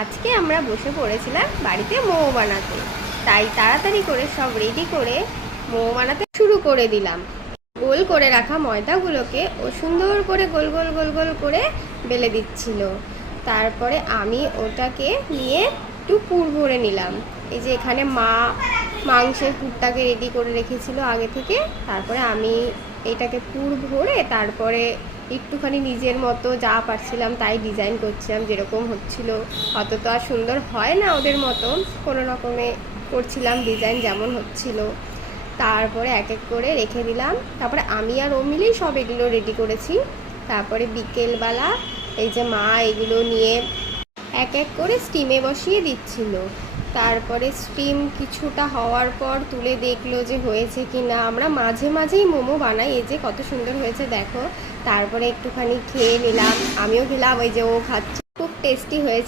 আজকে আমরা বসে পড়েছিলাম বাড়িতে মোমো বানাতে, তাই তাড়াতাড়ি করে সব রেডি করে মোমো বানাতে শুরু করে দিলাম। গোল করে রাখা ময়দাগুলোকে ও সুন্দর করে গোল গোল গোল গোল করে বেলে দিচ্ছিল। তারপরে আমি ওটাকে নিয়ে একটু পুর ভরে নিলাম। এই যে এখানে মা মাংসের পুরটাকে রেডি করে রেখেছিল আগে থেকে, তারপরে আমি এইটাকে পুর ভরে তারপরে একটুখানি নিজের মতো যা পারছিলাম তাই ডিজাইন করছিলাম, যেরকম হচ্ছিল। অত তো আর সুন্দর হয় না ওদের মতো, কোনো রকমে করছিলাম ডিজাইন যেমন হচ্ছিল। তারপরে এক এক করে রেখে দিলাম। তারপরে আমি আর ও মিলেই সব এগুলো রেডি করেছি। তারপরে বিকেলবেলা এই যে মা এগুলো নিয়ে এক এক করে স্টিমে বসিয়ে দিচ্ছিল। তারপরে স্টিম কিছুটা হওয়ার পর তুলে দেখলো যে হয়েছে কি না। আমরা মাঝে মাঝেই মোমো বানাই, এই যে কত সুন্দর হয়েছে দেখো। তারপরে একটুখানি খেয়ে নিলাম, আমিও খেলাম, ওই যে ও খাচ্ছে। খুব টেস্টি হয়েছে।